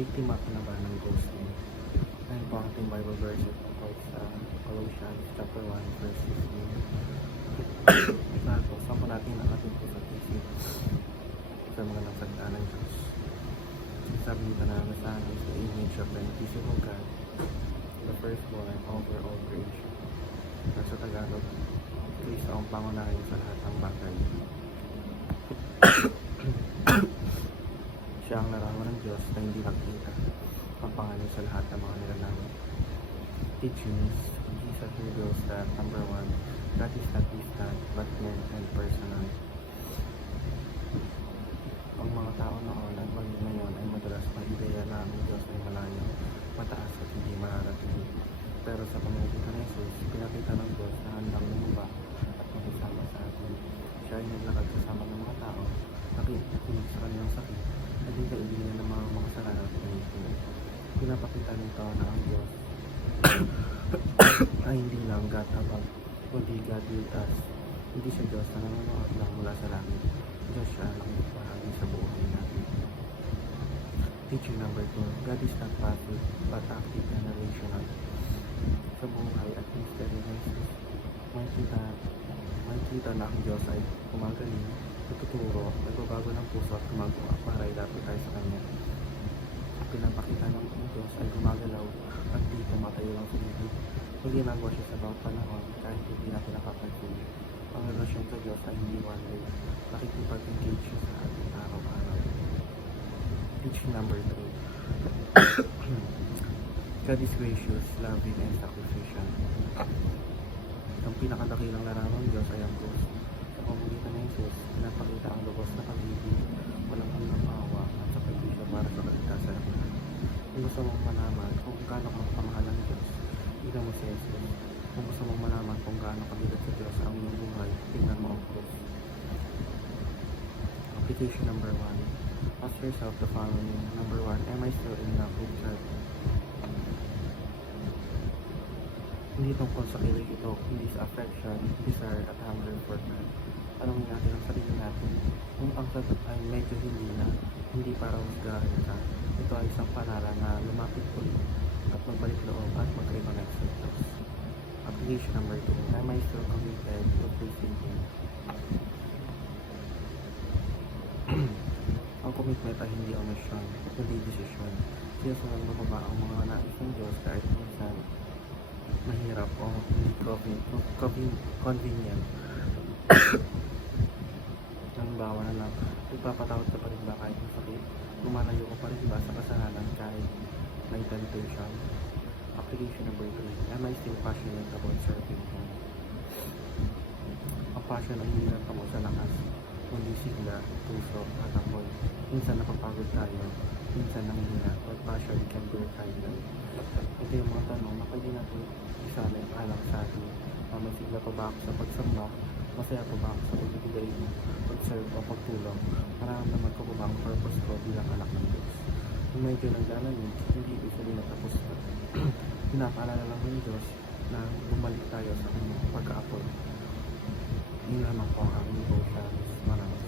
biktima ka na ba ng ghosting? Ngayon po ang ating Bible verse tungkol sa Colossians chapter 1 verse 15. Saan po, saan po natin ang ating pusat isip sa mga nagsagda ng Diyos. Sabi nito na nasahan sa image of the invisible God, the firstborn over all creation. Sa Tagalog, Kristo ang pangunahin sa lahat ng bagay. Siya ang larawan ng Diyos na hindi nakita, ang pangalan sa lahat ng mga nilalang. Teachings, Jesus reveals that number 1, God is not distant but near and personal. Ang mga tao noon at maging ngayon ay madalas mag-ideya na ang Diyos ay malayo, mataas at hindi mararating. Pero sa pamamagitan ng Jesus, pinakita ng Diyos na handang lumaba at makisama sa atin. Siya ay naglakad kasama ng mga tao, nakikinig sa kanilang sakit, naging kaibigan ng mga makasalanan at pangitinig. Pinapakita nito na ang Diyos ay hindi lang God above, kundi God with us. Hindi siya Diyos na nanonood lang mula sa langit. Diyos siya ang bahagi sa buhay natin. Teaching number 2, God is not passive but active and relational. Sa buhay at mystery ng Jesus, makikita na ang Diyos ay gumagaling, tututuro, nagbabago ng puso at gumagawa para ilapit tayo sa Kanya. Pinapakita ng Diyos ay gumagalaw at di tumatayo lang sa bibig. Kung ginagawa siya sa bawat panahon kahit hindi natin nakapansin. Ang relasyon sa Diyos ay hindi one way. Nakikipag-engage siya sa ating araw-araw. Teaching number 3. God is gracious, loving, and sacrificial. Ang pinakadakilang larawan ng Diyos ay ang krus. Sa pamamagitan ng Jesus, pinapakita ang lubos na pag-ibig, walang hanggang awa at sakripisyo para sa kaligtasan ng lahat. Kung gusto mong malaman kung gaano kang pamahal ng Diyos, tingnan mo si Jesus. Kung gusto mong malaman kung gaano kabigat sa Diyos ang iyong buhay, tingnan mo ang krus. Application number 1. Ask yourself the following. Number 1, am I still in love with God? Hindi tungkol sa kilig ito, hindi sa affection, desire, at hunger for God. Tanongin natin ang sarili natin. Kung ang sagot ay medyo hindi na, hindi para husgahan ka, ito ay isang panala na lumapit ulit at magbalik loob at mag-reconnect sa Diyos. Application number 2, am I still committed to pleasing Him? Ang commitment ay hindi omission, kundi desisyon. Sinusunod mo ba ang mga nais ng Diyos kahit minsan mahirap o hindi convenient? Halimbawa na lang, ipapatawad ka pa rin ba kahit masakit? Lumalayo ka pa rin ba sa kasalanan kahit may temptation? Application number 3, am I still passionate about serving Him? Ang passion ay hindi lang tamo sa lakas, kundi sigla, puso, at apoy. Minsan napapagod tayo, minsan nanghihina, but passion can bear kindness. Ito yung mga tanong na pwede natin isalay alang sa atin. May sigla pa ba ako sa pagsamba? Masaya pa ba ako sa pagbibigay mo, pag-serve o pagtulong? Nararamdaman ko ba ang purpose ko bilang anak ng Diyos? Kung medyo naglalamig, hindi ibig sabihin na tapos na. Pinapaalala lang ng Diyos na bumalik tayo sa kanyang pagka-apol. Yun naman po ang devotions. Maraming